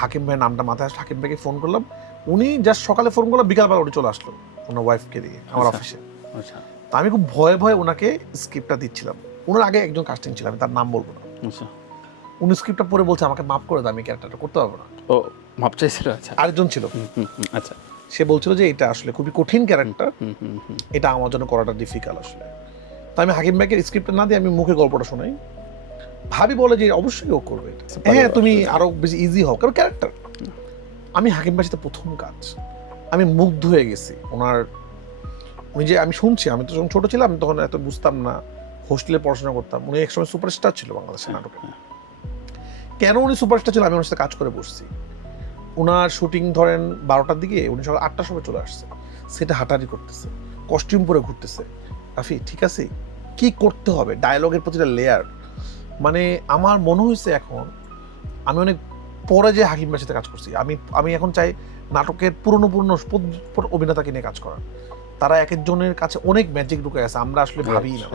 হাকিম ভাইয়ের নামটা মাথায় আসলো, হাকিম ভাইকে ফোন করলাম, উনি জাস্ট সকালে ফোন করলাম, বিকালবেলা উঠে চলে আসলো ওনার ওয়াইফকে দিয়ে আমার অফিসে। আচ্ছা তো আমি খুব ভয়ে ভয়ে ওনাকে স্ক্রিপ্টটা দিচ্ছিলাম। ওনার আগে একজন কাস্টিং ছিল, আমি তার নাম বলবো না। আচ্ছা উনি স্ক্রিপ্টটা পড়ে বলছে আমাকে মাফ করে দাও, আমি ক্যারেক্টারটা করতে পারবো না। ও মাপ চাইছিল আচ্ছা আরেকজন ছিল, আচ্ছা সে বলছিল যে এটা আসলে খুবই কঠিন ক্যারেক্টার, হুম এটা আমার জন্য করাটা ডিফিকাল্ট আসলে। তো আমি হাকিম ভাইকে স্ক্রিপ্টটা না দিয়ে আমি মুখে গল্পটা শোনাই, ভাবি বলে যে অবশ্যই ও করবে এটা। হ্যাঁ তুমি আরো বেশি ইজি হও, কারণ ক্যারেক্টার। আমি হাকিম ভাইয়ের সাথে প্রথম কাজ, আমি মুগ্ধ হয়ে গেছি ওনার। উনি যে, আমি শুনছি, আমি তো যখন ছোট ছিলাম তখন এত বুঝতাম না, হোস্টেলে পড়াশোনা করতাম। উনি একসময় সুপারস্টার ছিল বাংলাদেশের নাটকে। কেন উনি সুপারস্টার ছিল, আমি ওনার সাথে কাজ করে বসছি। ওনার শুটিং ধরেন 12টার দিকে, উনি সকাল 8টার সময় চলে আসছে, সেটা হাঁটাহাঁটি করতেছে, কস্টিউম পরে ঘুরতেছে। রাফি ঠিক আছে, কি করতে হবে, ডায়লগের প্রতিটা লেয়ার, মানে আমার মনে হয়েছে এখন আমি অনেক পরে যে হাকিম ভাইয়ের সাথে কাজ করছি। আমি এখন চাই নাটকের পুরনো অভিনেতাকে নিয়ে কাজ করা। তারা এক একজনের কাছে অনেক ম্যাজিক ঢুকে গেছে, আমরা আসলে ভাবি না।